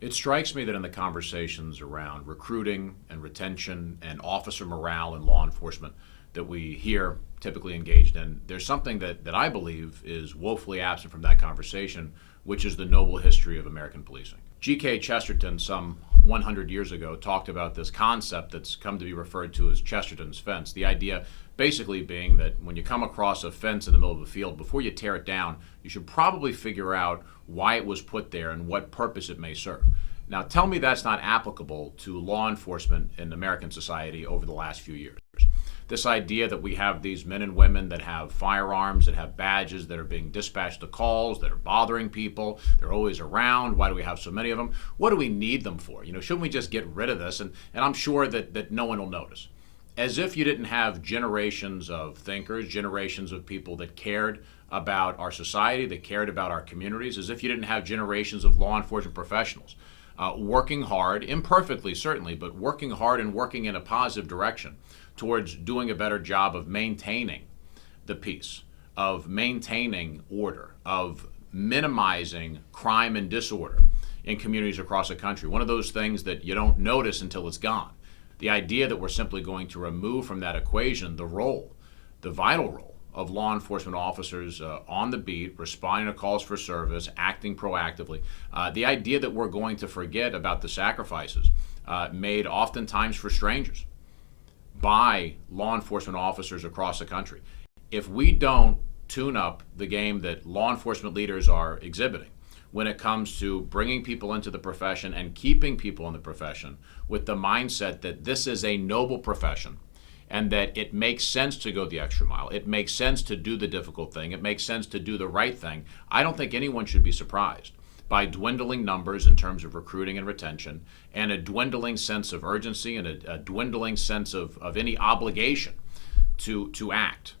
It strikes me that in the conversations around recruiting and retention and officer morale in law enforcement that we hear typically engaged in, there's something that I believe is woefully absent from that conversation, which is the noble history of American policing. G.K. Chesterton, some 100 years ago, talked about this concept that's come to be referred to as Chesterton's fence. The idea basically being that when you come across a fence in the middle of a field, before you tear it down, you should probably figure out why it was put there and what purpose it may serve. Now, tell me that's not applicable to law enforcement in American society over the last few years. This idea that we have these men and women that have firearms, that have badges, that are being dispatched to calls, that are bothering people, they're always around. Why do we have so many of them? What do we need them for? Shouldn't we just get rid of this? And I'm sure that no one will notice. As if you didn't have generations of thinkers, generations of people that cared about our society, that cared about our communities, as if you didn't have generations of law enforcement professionals working hard, imperfectly certainly, but working hard and working in a positive direction towards doing a better job of maintaining the peace, of maintaining order, of minimizing crime and disorder in communities across the country. One of those things that you don't notice until it's gone. The idea that we're simply going to remove from that equation the role, the vital role of law enforcement officers on the beat, responding to calls for service, acting proactively. The idea that we're going to forget about the sacrifices made oftentimes for strangers by law enforcement officers across the country. If we don't tune up the game that law enforcement leaders are exhibiting when it comes to bringing people into the profession and keeping people in the profession with the mindset that this is a noble profession and that it makes sense to go the extra mile, it makes sense to do the difficult thing, it makes sense to do the right thing, I don't think anyone should be surprised by dwindling numbers in terms of recruiting and retention, and a dwindling sense of urgency and a dwindling sense of any obligation to act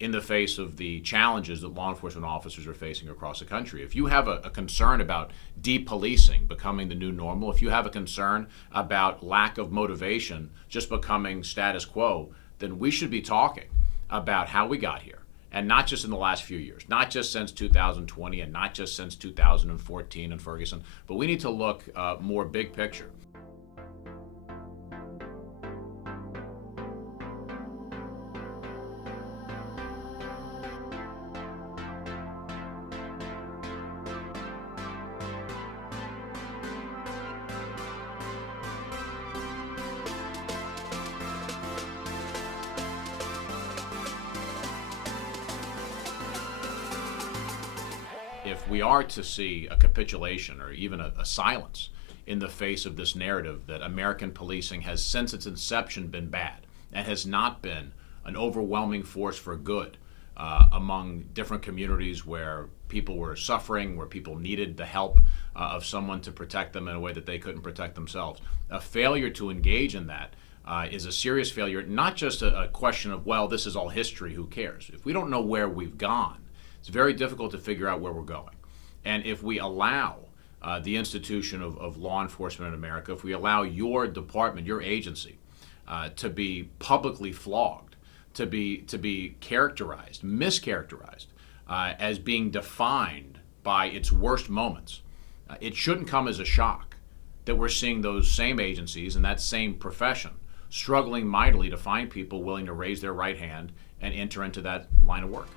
in the face of the challenges that law enforcement officers are facing across the country. If you have a concern about depolicing becoming the new normal, if you have a concern about lack of motivation just becoming status quo, then we should be talking about how we got here. And not just in the last few years, not just since 2020 and not just since 2014 and Ferguson, but we need to look more big picture. If we are to see a capitulation or even a silence in the face of this narrative that American policing has since its inception been bad and has not been an overwhelming force for good among different communities where people were suffering, where people needed the help of someone to protect them in a way that they couldn't protect themselves. A failure to engage in that is a serious failure, not just a question of, well, this is all history, who cares? If we don't know where we've gone, it's very difficult to figure out where we're going. And if we allow the institution of law enforcement in America, if we allow your department, your agency, to be publicly flogged, to be characterized, mischaracterized, as being defined by its worst moments, it shouldn't come as a shock that we're seeing those same agencies and that same profession struggling mightily to find people willing to raise their right hand and enter into that line of work.